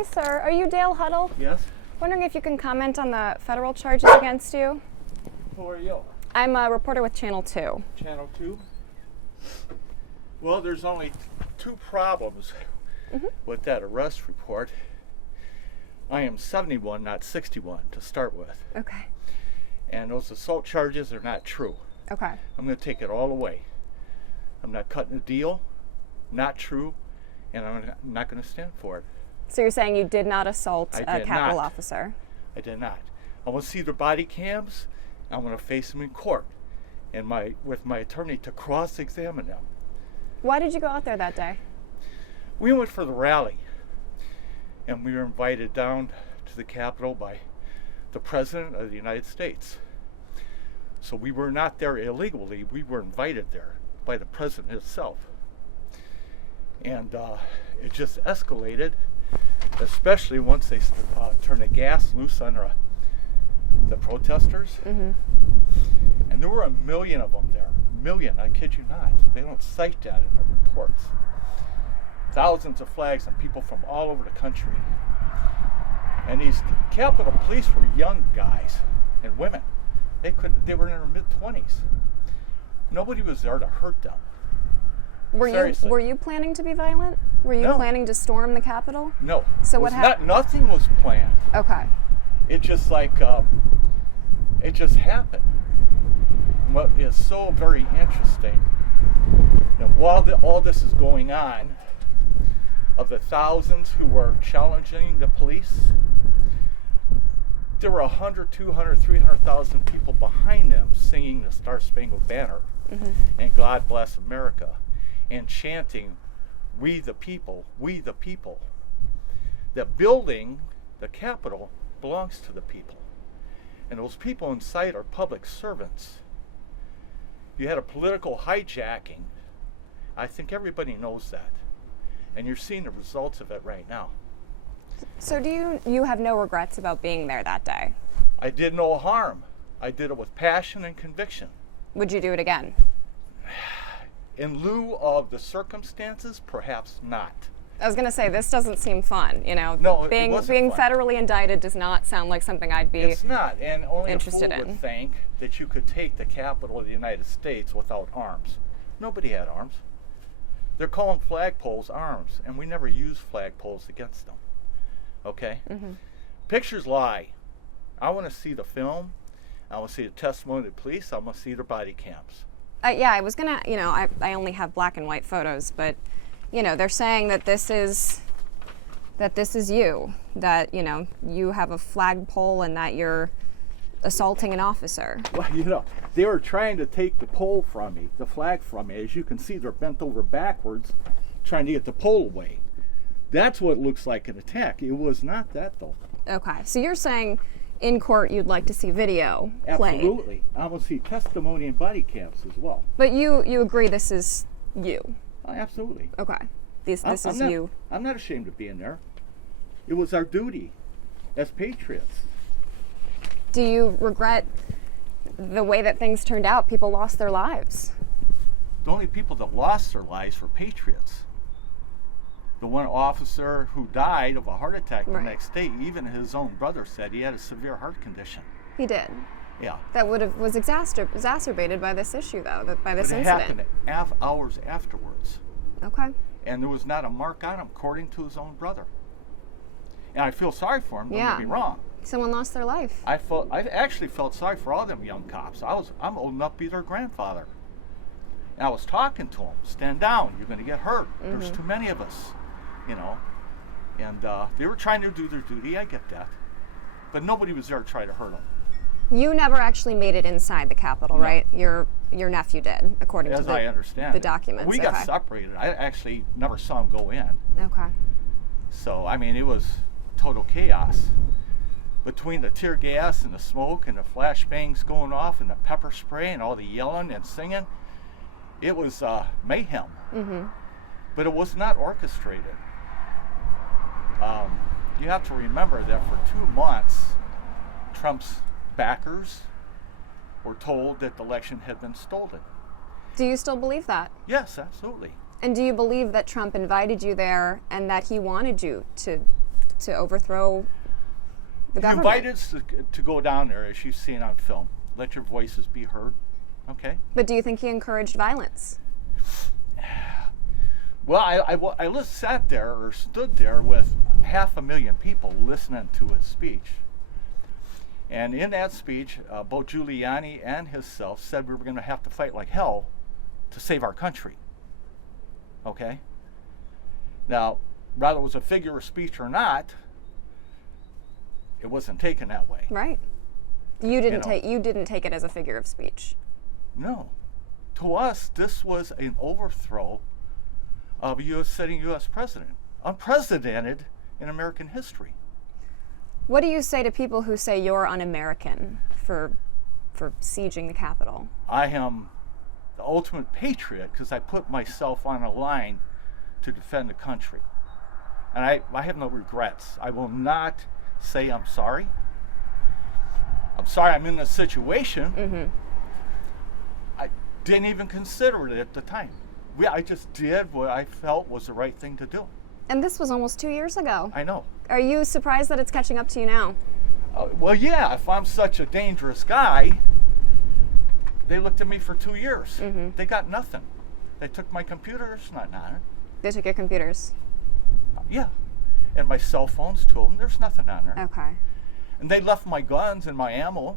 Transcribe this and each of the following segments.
Hi, sir. Are you Dale Huttle? Yes. Wondering if you can comment on the federal charges against you. Who are you? I'm a reporter with Channel 2. Channel 2? Well, there's only two problems with that arrest report. I am 71, not 61, to start with. Okay. And those assault charges are not true. Okay. I'm going to take it all away. I'm not cutting a deal, not true, and I'm not going to stand for it. So you're saying you did not assault a Capitol not. officer? I did not. I want to see their body cams. I'm going to face them in court, and with my attorney to cross-examine them. Why did you go out there that day? We went for the rally, and we were invited down to the Capitol by the President of the United States. So we were not there illegally. We were invited there by the President himself. And it just escalated, especially once they turned the gas loose on the protesters. Mm-hmm. And there were 1 million of them there. 1 million, I kid you not. They don't cite that in their reports. Thousands of flags and people from all over the country. And these Capitol Police were young guys and women. They were in their mid-20s. Nobody was there to hurt them. Were you planning to be violent? Were you planning to storm the Capitol? No. So what happened? Nothing was planned. Okay. It just it just happened. What is so very interesting, that while all this is going on, of the thousands who were challenging the police, there were 100, 200, 300,000 people behind them singing the Star Spangled Banner and God Bless America and chanting, "We the people, we the people." The building, the Capitol, belongs to the people. And those people inside are public servants. You had a political hijacking. I think everybody knows that. And you're seeing the results of it right now. So do you have no regrets about being there that day? I did no harm. I did it with passion and conviction. Would you do it again? In lieu of the circumstances, perhaps not. I was going to say, this doesn't seem fun, you know. No, being it wasn't fun. Federally indicted does not sound like something I'd be It's not, and only interested a fool in. would think that you could take the Capitol of the United States without arms. Nobody had arms. They're calling flagpoles arms, and we never use flagpoles against them. Okay? Mm-hmm. Pictures lie. I want to see the film. I want to see the testimony of the police. I want to see their body cams. Yeah, I was gonna, I only have black and white photos, but, they're saying that this is you, that, you have a flagpole and that you're assaulting an officer. Well, they were trying to take the pole from me, the flag from me. As you can see, they're bent over backwards, trying to get the pole away. That's what looks like an attack. It was not that, though. Okay, so you're saying in court you'd like to see video played. Absolutely. I want to see testimony and body cams as well. But you agree this is you? Absolutely. Okay. This is you. I'm not ashamed of being there. It was our duty as patriots. Do you regret the way that things turned out? People lost their lives. The only people that lost their lives were patriots. The one officer who died of a heart attack the next day, even his own brother said he had a severe heart condition. He did. Yeah. That was exacerbated by this issue, though, by this incident. It happened hours afterwards. Okay. And there was not a mark on him, according to his own brother. And I feel sorry for him. Don't get me wrong. Someone lost their life. I actually felt sorry for all them young cops. I'm old enough to be their grandfather. And I was talking to them. Stand down. You're going to get hurt. There's too many of us. And they were trying to do their duty. I get that. But nobody was there to try to hurt them. You never actually made it inside the Capitol, right? Your nephew did, according to I understand the documents. We got separated. I actually never saw him go in. Okay. So, it was total chaos. Between the tear gas and the smoke and the flashbangs going off and the pepper spray and all the yelling and singing, it was mayhem. Mm-hmm. But it was not orchestrated. You have to remember that for 2 months, Trump's backers were told that the election had been stolen. Do you still believe that? Yes, absolutely. And do you believe that Trump invited you there and that he wanted you to to overthrow the You government. invited us to go down there, as you've seen on film. Let your voices be heard. Okay. But do you think he encouraged violence? Well, I just sat there or stood there with 500,000 people listening to his speech. And in that speech, both Giuliani and himself said we were going to have to fight like hell to save our country. Okay? Now, whether it was a figure of speech or not, it wasn't taken that way. Right. You didn't know. you didn't take it as a figure of speech. No. To us, this was an overthrow of a sitting U.S. president, unprecedented in American history. What do you say to people who say you're un-American for sieging the Capitol? I am the ultimate patriot because I put myself on a line to defend the country. And I have no regrets. I will not say I'm sorry. I'm sorry I'm in this situation. Mm-hmm. I didn't even consider it at the time. I just did what I felt was the right thing to do. And this was almost 2 years ago. I know. Are you surprised that it's catching up to you now? Well, yeah, if I'm such a dangerous guy, they looked at me for 2 years. Mm-hmm. They got nothing. They took my computers, not none. They took your computers. Yeah. And my cell phones, 2 of them, there's nothing on there. Okay. And they left my guns and my ammo.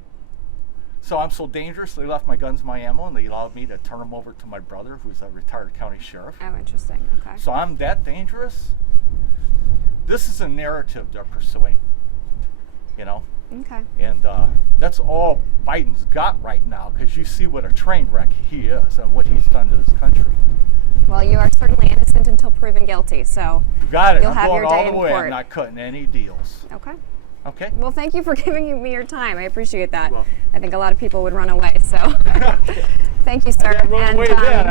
So I'm so dangerous, they left my guns and my ammo, and they allowed me to turn them over to my brother, who's a retired county sheriff. Oh, interesting. Okay. So I'm that dangerous. This is a narrative they're pursuing, you know? Okay. And that's all Biden's got right now, because you see what a train wreck he is and what he's done to this country. Well, you are certainly innocent until proven guilty, so You got it. you'll I'm have going your day all in the way. court. I'm not cutting any deals. Okay. Okay? Well, thank you for giving me your time. I appreciate that. Well- I think a lot of people would run away, so thank you, sir. I didn't run away then.